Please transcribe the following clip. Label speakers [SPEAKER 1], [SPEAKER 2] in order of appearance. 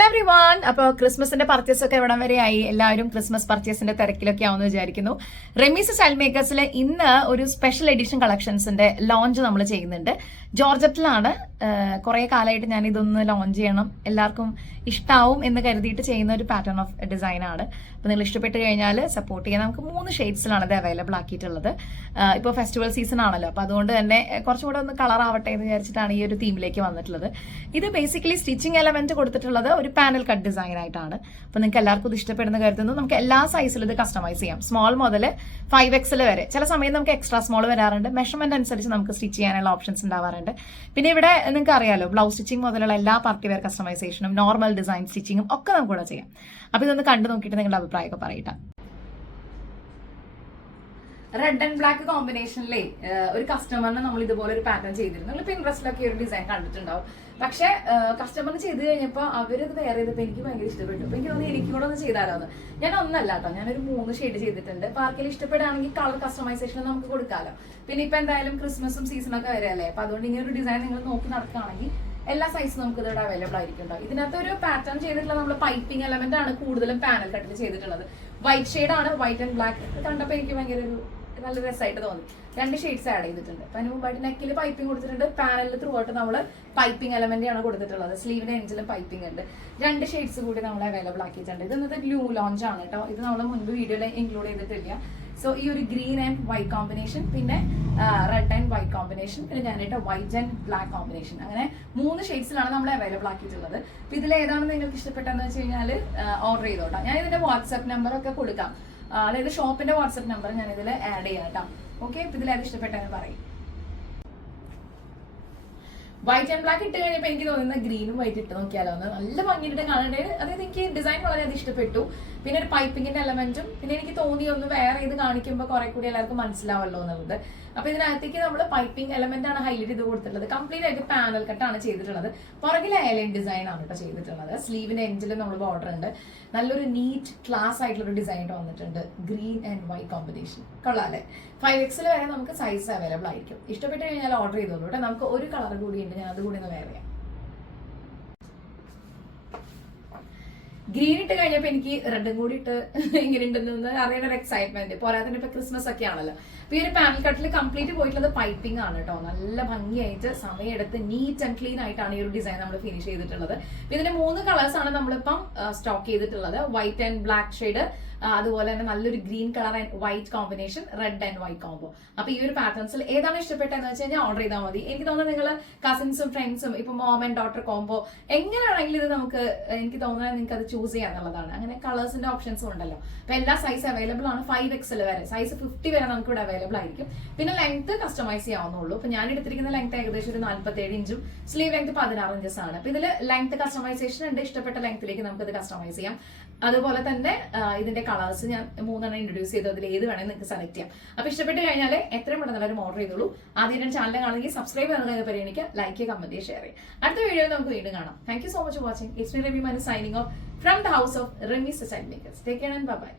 [SPEAKER 1] Hello every one അപ്പോൾ ക്രിസ്മസിന്റെ purchase ഒക്കെ എവിടം വരെ ആയി? എല്ലാവരും ക്രിസ്മസ് പർച്ചേസിന്റെ തിരക്കിലൊക്കെ ആവുമെന്ന് വിചാരിക്കുന്നു. റെമീസ് സ്റ്റൈൽ മേക്കേഴ്സിൽ ഇന്ന് ഒരു സ്പെഷ്യൽ എഡിഷൻ കളക്ഷൻസിന്റെ ലോഞ്ച് നമ്മൾ ചെയ്യുന്നുണ്ട്. ജോർജറ്റിലാണ് കുറേ കാലമായിട്ട് ഞാൻ ഇതൊന്ന് ലോഞ്ച് ചെയ്യണം. എല്ലാവർക്കും ഇഷ്ടാവും എന്ന് കരുതിയിട്ട് ചെയ്യുന്ന ഒരു പാറ്റേൺ ഓഫ് ഡിസൈൻ ആണ്. അപ്പോൾ നിങ്ങൾ ഇഷ്ടപ്പെട്ട് കഴിഞ്ഞാൽ സപ്പോർട്ട് ചെയ്യാൻ നമുക്ക് മൂന്ന് ഷെയ്ഡ്സിലാണ് ഇത് അവൈലബിൾ ആക്കിയിട്ടുള്ളത്. ഇപ്പോൾ ഫെസ്റ്റിവൽ സീസൺ ആണല്ലോ. അപ്പോൾ അതുകൊണ്ട് തന്നെ കുറച്ചും കൂടെ ഒന്ന് കളർ ആവട്ടെ എന്ന് വിചാരിച്ചിട്ടാണ് ഈ ഒരു തീമിലേക്ക് വന്നിട്ടുള്ളത്. ഇത് ബേസിക്കലി സ്റ്റിച്ചിങ് എലമെന്റ് കൊടുത്തിട്ടുള്ളത് ഒരു പാനൽ കട്ട് ഡിസൈൻ ആയിട്ടാണ്. അപ്പോൾ നിങ്ങൾക്ക് എല്ലാവർക്കും ഇത് ഇഷ്ടപ്പെടുന്ന കരുതുന്നു. നമുക്ക് എല്ലാ സൈസിലും ഇത് കസ്റ്റമൈസ് ചെയ്യാം. സ്മോൾ മുതൽ ഫൈവ് എക്സിൽ വരെ. ചില സമയം നമുക്ക് എക്സ്ട്രാ സ്മോൾ വരാറുണ്ട്. മെഷർമെന്റ് അനുസരിച്ച് നമുക്ക് സ്റ്റിച്ച് ചെയ്യാനുള്ള ഓപ്ഷൻസ് ഉണ്ടാവാറുണ്ട്. പിന്നെ ഇവിടെ നിങ്ങൾക്ക് അറിയാലോ ബ്ലൗസ് സ്റ്റിച്ചിങ് മുതലുള്ള എല്ലാ പാർട്ടി വെയർ കസ്റ്റമൈസേഷനും നോർമൽ ഡിസൈൻ സ്റ്റിച്ചിങ്ങും ഒക്കെ നമുക്ക് ഇവിടെ ചെയ്യാം. അപ്പോൾ ഇതൊന്ന് കണ്ടു നോക്കിയിട്ട് നിങ്ങളുടെ അഭിപ്രായമൊക്കെ പറയട്ടെ റെഡ് ആൻഡ് ബ്ലാക്ക് കോമ്പിനേഷനിലെ ഒരു കസ്റ്റമറിന് നമ്മൾ ഇതുപോലെ ഒരു പാറ്റേൺ ചെയ്തിരുന്നു. നിങ്ങൾ പിൻട്രസ്റ്റിലൊക്കെ ഒരു ഡിസൈൻ കണ്ടിട്ടുണ്ടാവും. പക്ഷെ കസ്റ്റമറിന് ചെയ്ത് കഴിഞ്ഞപ്പോൾ അവരത് വേറെ ചെയ്തപ്പോൾ എനിക്ക് ഭയങ്കര ഇഷ്ടപ്പെട്ടു. എനിക്ക് തോന്നി എനിക്ക് കൂടെ ഒന്ന് ചെയ്താലോ എന്ന് ഞാൻ ഒന്നല്ല ഞാനൊരു മൂന്ന് ഷെയ്ഡ് ചെയ്തിട്ടുണ്ട്. പാർക്കിൽ ഇഷ്ടപ്പെടുകയാണെങ്കിൽ കളർ കസ്റ്റമൈസേഷൻ നമുക്ക് കൊടുക്കാമല്ലോ പിന്നെ ഇപ്പൊ എന്തായാലും ക്രിസ്മസും സീസണൊക്കെ വരെയല്ലേ? അപ്പൊ അതുകൊണ്ട് ഇങ്ങനെ ഒരു ഡിസൈൻ നിങ്ങൾ നോക്കി നടക്കുകയാണെങ്കിൽ എല്ലാ സൈസും നമുക്ക് ഇതിവിടെ അവൈലബിൾ ആയിരിക്കും ഇതിനകത്ത് ഒരു പാറ്റേൺ ചെയ്തിട്ടുള്ള നമ്മൾ പൈപ്പിംഗ് എലമെന്റ് ആണ് കൂടുതലും പാനൽ കട്ടിൽ ചെയ്തിട്ടുള്ളത്. വൈറ്റ് ഷെയ്ഡ് ആണ് വൈറ്റ് ആൻഡ് ബ്ലാക്ക് കണ്ടപ്പോൾ എനിക്ക് ഭയങ്കര ഒരു നല്ല രസമായിട്ട് തോന്നി. രണ്ട് ഷെയ്ഡ്സ് ആഡ് ചെയ്തിട്ടുണ്ട്. അപ്പൊ അതിന് മുമ്പായിട്ട് നെക്കിൽ പൈപ്പിംഗ് കൊടുത്തിട്ടുണ്ട്. പാനലിൽ ത്രൂ ആയിട്ട് നമ്മൾ പൈപ്പിംഗ് എലമെന്റ് ആണ് കൊടുത്തിട്ടുള്ളത്. സ്ലീവിന്റെ എഞ്ചിലും പൈപ്പിംഗ് ഉണ്ട്. രണ്ട് ഷെയ്ഡ്സ് കൂടി നമ്മൾ അവൈലബിൾ ആക്കിയിട്ടുണ്ട്. ഇത് ഇന്നത്തെ ന്യൂ ലോഞ്ച് ആണ് കേട്ടോ ഇത് നമ്മൾ മുൻപ് വീഡിയോയിൽ ഇൻക്ലൂഡ് ചെയ്തിട്ടില്ല. സോ ഈ ഒരു ഗ്രീൻ ആൻഡ് വൈറ്റ് കോമ്പിനേഷൻ പിന്നെ റെഡ് ആൻഡ് വൈറ്റ് കോമ്പിനേഷൻ പിന്നെ ഞാനായിട്ട് വൈറ്റ് ആൻഡ് ബ്ലാക്ക് കോമ്പിനേഷൻ അങ്ങനെ മൂന്ന് ഷെയ്ഡ്സിലാണ് നമ്മൾ അവൈലബിൾ ആക്കിയിട്ടുള്ളത്. അപ്പൊ ഇതിൽ ഏതാണ് നിങ്ങൾക്ക് ഇഷ്ടപ്പെട്ടതെന്ന് വെച്ച് കഴിഞ്ഞാൽ ഓർഡർ ചെയ്തോട്ടാം. ഞാൻ ഇതിന്റെ വാട്സ്ആപ്പ് നമ്പർ ഒക്കെ കൊടുക്കാം. അതായത് ഷോപ്പിന്റെ വാട്സപ്പ് നമ്പർ ഞാൻ ഇതിൽ ആഡ് ചെയ്യാം കേട്ടോ. ഓക്കെ ഇതിൽ അത് ഇഷ്ടപ്പെട്ടെന്ന് പറയും. വൈറ്റ് ആൻഡ് ബ്ലാക്ക് ഇട്ട് കഴിഞ്ഞപ്പോൾ എനിക്ക് തോന്നുന്നത് ഗ്രീനും വൈറ്റ് ഇട്ട് നോക്കിയാലോ നല്ല ഭംഗിയിട്ട് കാണണ്ടേ? അതായത് എനിക്ക് ഡിസൈൻ വളരെയധികം ഇഷ്ടപ്പെട്ടു. പിന്നെ ഒരു പൈപ്പിങ്ങിന്റെ എലമെന്റും പിന്നെ എനിക്ക് തോന്നി ഒന്ന് വേറെ ഇത് കാണിക്കുമ്പോൾ കുറെ കൂടി എല്ലാവർക്കും മനസ്സിലാവല്ലോ എന്നുള്ളത്. അപ്പൊ ഇതിനകത്തേക്ക് നമ്മൾ പൈപ്പിംഗ് എലമെന്റ് ആണ് ഹൈലൈറ്റ് ചെയ്ത് കൊടുത്തിട്ടുള്ളത്. കംപ്ലീറ്റ് ആയിട്ട് പാനൽ കട്ടാണ് ചെയ്തിട്ടുള്ളത്. പുറകിൽ ഏലൈൻ ഡിസൈൻ ആണ് കേട്ടോ ചെയ്തിട്ടുള്ളത്. സ്ലീവിന്റെ എൻഡിൽ നമ്മൾ ബോർഡർ ഉണ്ട്. നല്ലൊരു നീറ്റ് ക്ലാസ് ആയിട്ടുള്ള ഒരു ഡിസൈൻ വന്നിട്ടുണ്ട്. ഗ്രീൻ ആൻഡ് വൈറ്റ് കോമ്പിനേഷൻ കൊള്ളാല്ലേ? ഫൈവ് എക്സിൽ വരെ നമുക്ക് സൈസ് അവൈലബിൾ ആയിരിക്കും. ഇഷ്ടപ്പെട്ട് കഴിഞ്ഞാൽ ഓർഡർ ചെയ്തോളൂ കേട്ടോ നമുക്ക് ഒരു കളർ കൂടി ഉണ്ട്. ഞാൻ അതുകൂടി ഒന്ന് വേറെ ഗ്രീൻ ഇട്ട് കഴിഞ്ഞപ്പോ എനിക്ക് റെഡും കൂടി ഇട്ട് ഇങ്ങനെ ഉണ്ടെന്ന് അറിയാൻ ഒരു എക്സൈറ്റ്മെന്റ് പോരാതെ ഇപ്പൊ ക്രിസ്മസ് ഒക്കെ ആണല്ലോ. അപ്പൊ ഈ ഒരു പാനൽ കട്ടിൽ കംപ്ലീറ്റ് പോയിട്ടുള്ളത് പൈപ്പിംഗ് ആണ് കേട്ടോ. നല്ല ഭംഗിയായിട്ട് സമയമെടുത്ത് നീറ്റ് ആൻഡ് ക്ലീൻ ആയിട്ടാണ് ഈ ഒരു ഡിസൈൻ നമ്മൾ ഫിനിഷ് ചെയ്തിട്ടുള്ളത്. ഇതിന്റെ മൂന്ന് കളേഴ്സ് ആണ് നമ്മളിപ്പം സ്റ്റോക്ക് ചെയ്തിട്ടുള്ളത്. വൈറ്റ് ആൻഡ് ബ്ലാക്ക് ഷെയ്ഡ് അതുപോലെ തന്നെ നല്ലൊരു green colour and white combination red and white combo. അപ്പൊ ഈ ഒരു പാറ്റേൺസിൽ ഏതാണ് ഇഷ്ടപ്പെട്ടതെന്ന് വെച്ച് കഴിഞ്ഞാൽ ഓർഡർ ചെയ്താൽ മതി. എനിക്ക് തോന്നുന്നത് നിങ്ങൾ കസിൻസും ഫ്രണ്ട്സും ഇപ്പൊ മോം ആൻഡ് ഡോട്ടർ കോംബോ എങ്ങനെയാണെങ്കിലും ഇത് നമുക്ക് എനിക്ക് തോന്നുന്നത് നിങ്ങൾക്ക് അത് ചൂസ് ചെയ്യാന്നുള്ളതാണ്. അങ്ങനെ കളേഴ്സിന്റെ ഓപ്ഷൻസും ഉണ്ടല്ലോ. അപ്പൊ എല്ലാ സൈസ് അവൈലബിൾ ആണ്. ഫൈവ് എക്സൽ വരെ. സൈസ് ഫിഫ്റ്റി വരെ നമുക്ക് ഇവിടെ അവൈലബിൾ ആയിരിക്കും. പിന്നെ ലെങ്ത് കസ്റ്റമൈസ് ചെയ്യാവുന്നുള്ളൂ. അപ്പൊ ഞാൻ എടുത്തിരിക്കുന്ന ലെങ്ത് ഏകദേശം ഒരു നാല്പത്തേഴ് ഇഞ്ചും സ്ലീവ് ലെങ്ത് പതിനാറ് ഇഞ്ചസ് ആണ്. അപ്പൊ ഇതിൽ ലെങ്ത് കസ്റ്റമൈസേഷൻ ഉണ്ട്. ഇഷ്ടപ്പെട്ട ലെങ്ത്തിലേക്ക് നമുക്ക് ഇത് കസ്റ്റമൈസ് ചെയ്യാം. അതുപോലെ തന്നെ ഇതിന്റെ കളേഴ്സ് ഞാൻ മൂന്നെണ്ണം ഇൻട്രൊഡ്യൂസ് ചെയ്തു. അതിൽ ഏത് വേണമെങ്കിൽ നിങ്ങൾക്ക് സെലക്ട് ചെയ്യാം. അപ്പൊ ഇഷ്ടപ്പെട്ട് കഴിഞ്ഞാൽ എത്രയും പെട്ടെന്ന് എല്ലാവരും ഓർഡർ ചെയ്തോളൂ. ആദ്യം ചാനൽ കാണുമെങ്കിൽ സബ്സ്ക്രൈബ് ചെയ്യുന്ന പരിഗണിക്കുക. ലൈക്ക് കമന്റ് ചെയ്യുക ഷെയർ ചെയ്യുക. അടുത്ത വീഡിയോ നമുക്ക് വീണ്ടും കാണാം. Thank you so much for watching it's me Remi my signing off from the house of Remi sign makers take care and bye